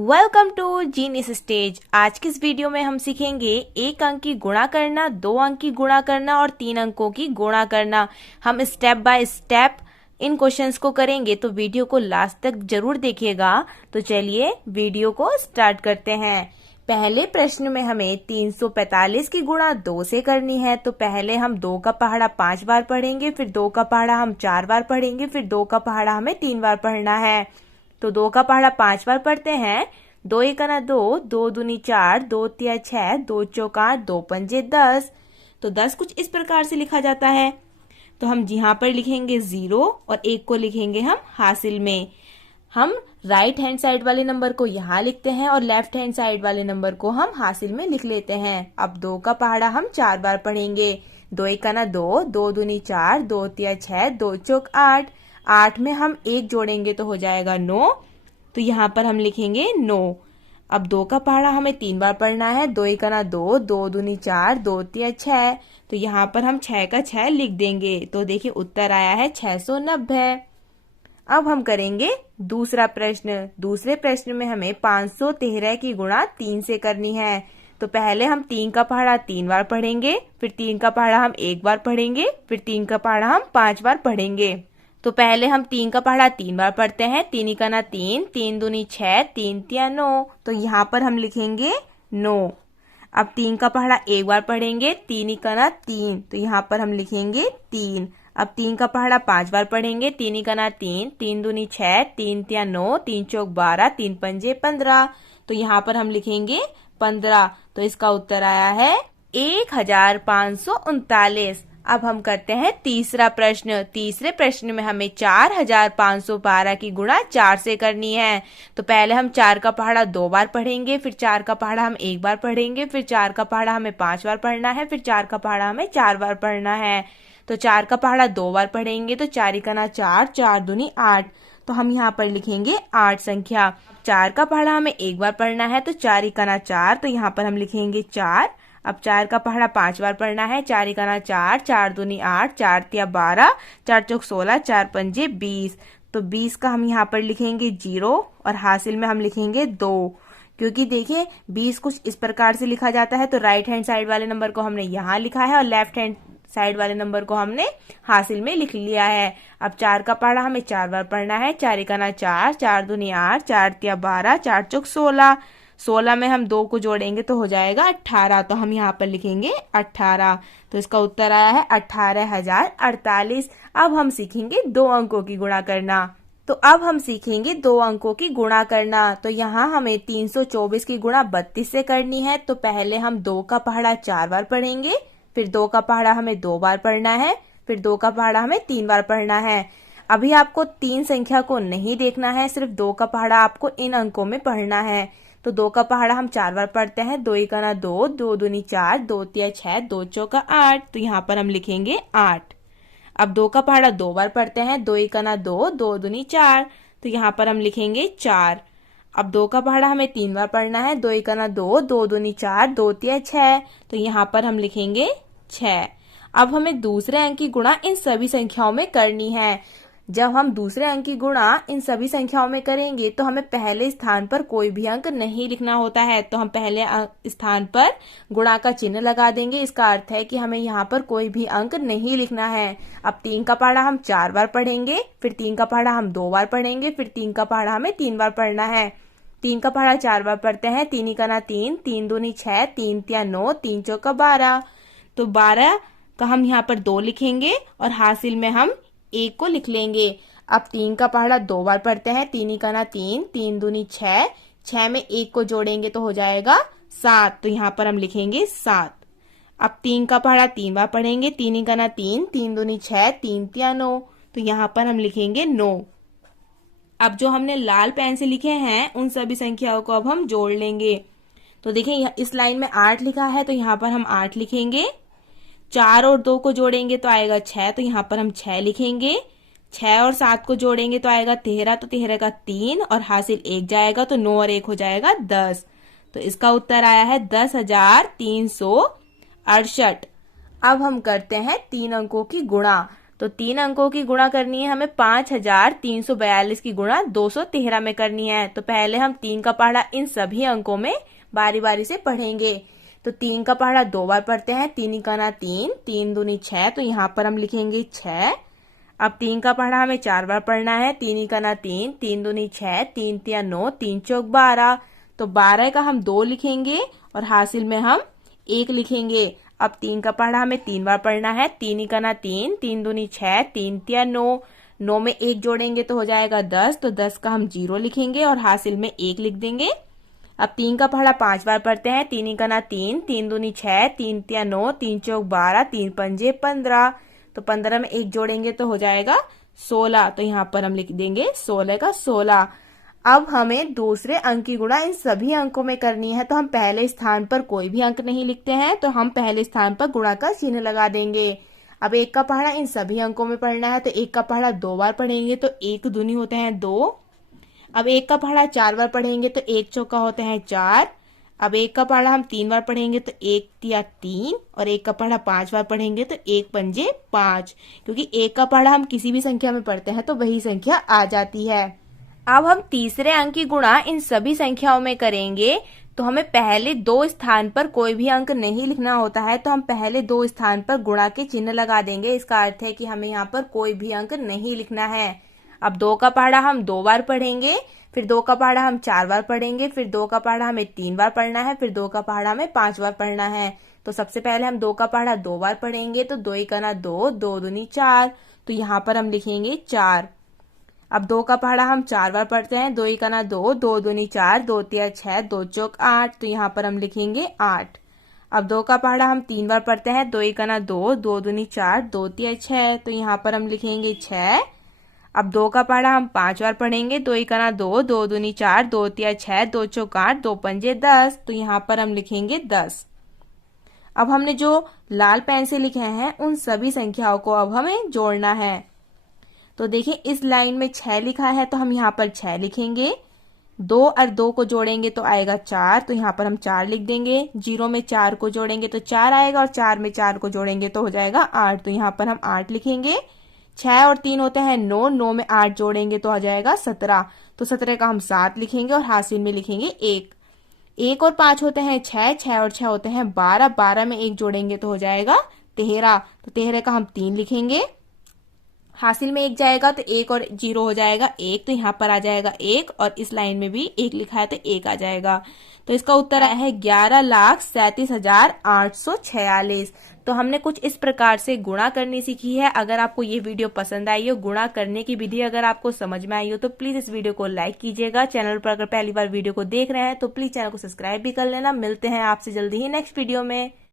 Welcome to genius stage. आज की इस वीडियो में हम सीखेंगे एक अंक की गुणा करना, दो अंक की गुणा करना और तीन अंकों की गुणा करना। हम step by step in questions को करेंगे, तो वीडियो को लास्ट तक जरूर देखिएगा। तो चलिए वीडियो को स्टार्ट करते हैं। पहले प्रश्न में हमें 345 की गुणा 2 से करनी है। तो पहले हम 2 का पहाड़ा 5 बार पढ़ेंगे, फिर 2 का पहाड़ा हम 4 बार पढ़ेंगे, फिर 2 का पहाड़ा हमें 3 बार पढ़ना है। तो 2 का पहाड़ा 5 बार पढ़ते हैं। 2 एक ना 2, 2 दूनी 4, 2 तिया 6, 2 चौक 8, 2 पंजे 10। तो 10 कुछ इस प्रकार से लिखा जाता है। तो हम यहाँ पर लिखेंगे 0 और 1 को लिखेंगे हम हासिल में। हम राइट हैंड साइड वाले नंबर को यहाँ लिखते हैं और लेफ्ट हैंड साइड वाले नंबर को हम हासिल में लिख लेते हैं। अब 2 का पहाड़ा हम 4 बार पढ़ेंगे। 2 एक ना 2, 2 दूनी 4, 2 तिया 6, 2 चौक 8। 8 में हम 1 जोड़ेंगे तो हो जाएगा 9। तो यहाँ पर हम लिखेंगे 9। अब 2 का पहाड़ा हमें 3 बार पढ़ना है। 2 एक ना 2, 2 दूनी 4, 2 तिया 6। तो यहाँ पर हम 6 का 6 लिख देंगे। तो देखिए उत्तर आया है 690। अब हम करेंगे दूसरा प्रश्न। दूसरे प्रश्न में हमें 513 की गुणा 3 से करनी है। तो पहले हम 3 का पहाड़ा 3 बार पढ़ेंगे, फिर 3 का पहाड़ा हम 1 बार पढ़ेंगे, फिर 3 का पहाड़ा हम 5 बार पढ़ेंगे। तो पहले हम 3 का पहाड़ा 3 बार पढ़ते हैं। 3 का ना 3, 3 दूनी 6, 3 तिया 9। तो यहाँ पर हम लिखेंगे 9। अब 3 का पहाड़ा 1 बार पढ़ेंगे। 3 का ना 3, तो यहाँ पर हम लिखेंगे 3। अब 3 का पहाड़ा 5 बार पढ़ेंगे। 3 का ना 3, 3 दूनी 6, 3 तिया 9, 3 चौक 12, 3 पंजे 15। तो यहाँ पर हम लिखेंगे 15। तो इसका उत्तर आया है 1539। अब हम करते हैं तीसरा प्रश्न। तीसरे प्रश्न में हमें 4512 की गुणा 4 से करनी है। तो पहले हम 4 का पहाड़ा 2 बार पढ़ेंगे, फिर 4 का पहाड़ा हम 1 बार पढ़ेंगे, फिर 4 का पहाड़ा हमें 5 बार पढ़ना है, फिर 4 का पहाड़ा हमें 4 बार पढ़ना है। तो 4 का पहाड़ा 2 बार पढ़ेंगे। तो 4 का ना 4, 4 दूनी 8। तो हम यहाँ पर लिखेंगे 8 संख्या। 4 का पहाड़ा हमें 1 बार पढ़ना है। तो 4 का ना 4, तो यहाँ पर हम लिखेंगे 4। अब 4 का पहाड़ा 5 बार पढ़ना है। 4 का ना 4, 4 दूनी 8, 4 तिया 12, 4 चौक 16, 4 पंजे 20। तो 20 का हम यहाँ पर लिखेंगे 0 और हासिल में हम लिखेंगे 2। क्योंकि देखिए 20 कुछ इस प्रकार से लिखा जाता है। तो राइट हैंड साइड वाले नंबर को हमने यहाँ लिखा है और लेफ्ट हैंड साइड वाले नंबर को हमने हासिल में लिख लिया है। अब 4 का पहाड़ा हमें 4 बार पढ़ना है। 4 का ना 4, 4 दूनी 8, 4 तिया 12, 4 चौक 16। 16 में हम 2 को जोड़ेंगे तो हो जाएगा 18। तो हम यहाँ पर लिखेंगे 18। तो इसका उत्तर आया है 18048। अब हम सीखेंगे 2 अंकों की गुणा करना। तो अब हम सीखेंगे 2 अंकों की गुणा करना। तो यहाँ हमें 324 की गुणा 32 से करनी है। तो पहले हम 2 का पहाड़ा 4 बार पढ़ेंगे, फिर 2 का पहाड़ा हमें 2 बार पढ़ना है, फिर 2 का पहाड़ा हमें 3 बार पढ़ना है। अभी आपको 3 संख्या को नहीं देखना है, सिर्फ 2 का पहाड़ा आपको इन अंकों में पढ़ना है। तो 2 का पहाड़ा हम 4 बार पढ़ते हैं। 2 का ना 2, 2 दूनी 4, 2 तिया 6, 2 चौका 8। तो यहाँ पर हम लिखेंगे 8। अब 2 का पहाड़ा 2 बार पढ़ते हैं। 2 का ना 2, 2 दूनी 4। तो यहाँ पर हम लिखेंगे 4। अब 2 का पहाड़ा हमें 3 बार पढ़ना है। 2 का ना 2, 2 दूनी 4, 2 तिया 6। तो यहाँ पर हम लिखेंगे 6। अब हमें दूसरे अंक की गुणा इन सभी संख्याओं में करनी है। जब हम दूसरे अंक की गुणा इन सभी संख्याओं में करेंगे तो हमें पहले स्थान पर कोई भी अंक नहीं लिखना होता है। तो हम पहले स्थान पर गुणा का चिन्ह लगा देंगे। इसका अर्थ है कि हमें यहाँ पर कोई भी अंक नहीं लिखना है। अब 3 का पहाड़ा हम 4 बार पढ़ेंगे, फिर 3 का पहाड़ा हम 2 बार पढ़ेंगे, फिर 3 का पहाड़ा हमें 3 बार पढ़ना है। 3 का पहाड़ा 4 बार पढ़ते हैं। 3 का ना 3, 3 दूनी 6, 3 तिया 9, 3 चौका 12। तो 12 का हम यहाँ पर 2 लिखेंगे और हासिल में हम 1 को लिख लेंगे। अब 3 का पहाड़ा 2 बार पढ़ते हैं। 3 का ना 3, 3 दूनी 6, 6 में 1 को जोड़ेंगे तो हो जाएगा 7। तो यहाँ पर हम लिखेंगे 7। अब 3 का पहाड़ा 3 बार पढ़ेंगे। 3 का ना 3, 3 दूनी 6, 3 तिया 9। तो यहाँ पर हम लिखेंगे 9। अब जो हमने लाल पेन से लिखे हैं उन सभी संख्याओं को अब हम जोड़ लेंगे। तो देखिए इस लाइन में 8 लिखा है, तो यहाँ पर हम 8 लिखेंगे। 4 और 2 को जोड़ेंगे तो आएगा 6, तो यहाँ पर हम 6 लिखेंगे। 6 और 7 को जोड़ेंगे तो आएगा 13, तो 13 का 3 और हासिल 1 जाएगा, तो 9 और 1 हो जाएगा 10। तो इसका उत्तर आया है 10,368। अब हम करते हैं 3 अंकों की गुणा। तो 3 अंकों की गुणा करनी है हमें 5342 की गुणा 213 में करनी है। तो पहले हम 3 का पहाड़ा इन सभी अंकों में बारी बारी से पढ़ेंगे। तो 3 का पहाड़ा 2 बार पढ़ते हैं। 3 का ना 3, 3 दूनी 6, तो यहाँ पर हम लिखेंगे 6। अब 3 का पहाड़ा हमें 4 बार पढ़ना है। 3 का ना 3, 3 दूनी 6, 3 तिया 9, 3 चौक 12, तो 12 का हम 2 लिखेंगे और हासिल में हम 1 लिखेंगे। अब 3 का पहाड़ा हमें 3 बार पढ़ना है। 3 का ना 3, 3 दूनी 6, 3 तिया 9, 9 में 1 जोड़ेंगे तो हो जाएगा 10, तो 10 का हम 0 लिखेंगे और हासिल में 1 लिख देंगे। अब 3 का पहाड़ा 5 बार पढ़ते हैं। 3 का ना 3, 3 दूनी 6, 3 तिया 9, 3 चौक 12, 3 पंजे 15, तो 15 में 1 जोड़ेंगे तो हो जाएगा 16, तो यहाँ पर हम लिख देंगे 16 का 16। अब हमें दूसरे अंक की गुणा इन सभी अंकों में करनी है। तो हम पहले स्थान पर कोई भी अंक नहीं लिखते हैं, तो हम पहले स्थान पर गुणा का चिन्ह लगा देंगे। अब 1 का पहाड़ा इन सभी अंकों में पढ़ना है। तो 1 का पहाड़ा 2 बार पढ़ेंगे तो 1 दूनी होते हैं 2। अब 1 का पहाड़ा 4 बार पढ़ेंगे तो 1 चौका होते हैं 4। अब 1 का पहाड़ा हम 3 बार पढ़ेंगे तो 1 तिया 3, और 1 का पहाड़ा 5 बार पढ़ेंगे तो 1 पंजे 5, क्योंकि 1 का पहाड़ा हम किसी भी संख्या में पढ़ते हैं तो वही संख्या आ जाती है। अब हम तीसरे अंक की गुणा इन सभी संख्याओं में करेंगे। तो हमें पहले 2 स्थान पर कोई भी अंक नहीं लिखना होता है, तो हम पहले 2 स्थान पर गुणा के चिन्ह लगा देंगे। इसका अर्थ है कि हमें यहाँ पर कोई भी अंक नहीं लिखना है। अब 2 का पहाड़ा हम 2 बार पढ़ेंगे, फिर 2 का पहाड़ा हम 4 बार पढ़ेंगे, फिर 2 का पहाड़ा हमें 3 बार पढ़ना है, फिर 2 का पहाड़ा हमें 5 बार पढ़ना है। तो सबसे पहले हम 2 का पहाड़ा 2 बार पढ़ेंगे, तो 2 का ना 2, 2 दूनी 4, तो यहाँ पर हम लिखेंगे 4। अब 2 का पहाड़ा हम 4 बार पढ़ते हैं। 2 का ना 2, 2 दूनी 4, 2 तिया 6, 2 चौक 8, तो यहाँ पर हम लिखेंगे 8। अब 2 का पहाड़ा हम 3 बार पढ़ते हैं। 2 का ना 2, 2 दूनी 4, 2 तिया 6, तो यहाँ पर हम लिखेंगे 6। अब 2 का पहाड़ा हम 5 बार पढ़ेंगे। 2 का ना 2, 2 दूनी 4, 2 तिया 6, 2 चौक 8, 2 पंजे 10, तो यहाँ पर हम लिखेंगे 10। अब हमने जो लाल पेन से लिखे हैं उन सभी संख्याओं को अब हमें जोड़ना है। तो देखिए इस लाइन में 6 लिखा है, तो हम यहाँ पर 6 लिखेंगे। 2 और 2 को जोड़ेंगे तो आएगा 4, तो यहाँ पर हम 4 लिख देंगे। 0 में 4 को जोड़ेंगे तो 4 आएगा, और 4 में 4 को जोड़ेंगे तो हो जाएगा 8, तो यहाँ पर हम 8 लिखेंगे। 6 और 3 होते हैं 9, 9 में 8 जोड़ेंगे तो आ जाएगा 17, तो 17 का हम 7 लिखेंगे और हासिल में लिखेंगे 1। 1 और 5 होते हैं 6, 6 और 6 होते हैं 12, 12 में 1 जोड़ेंगे तो हो जाएगा 13, तो 13 का हम 3 लिखेंगे। हासिल में 1 जाएगा तो 1 और 0 हो जाएगा 1, तो यहाँ पर आ जाएगा 1, और इस लाइन में भी 1 लिखा है तो 1 आ जाएगा। तो इसका उत्तर आया है 11,37,846। तो हमने कुछ इस प्रकार से गुणा करनी सीखी है। अगर आपको ये वीडियो पसंद आई हो, गुणा करने की विधि अगर आपको समझ में आई हो, तो प्लीज इस वीडियो को लाइक कीजिएगा। चैनल पर अगर पहली बार वीडियो को देख रहे हैं तो प्लीज चैनल को सब्सक्राइब भी कर लेना। मिलते हैं आपसे जल्दी ही नेक्स्ट वीडियो में।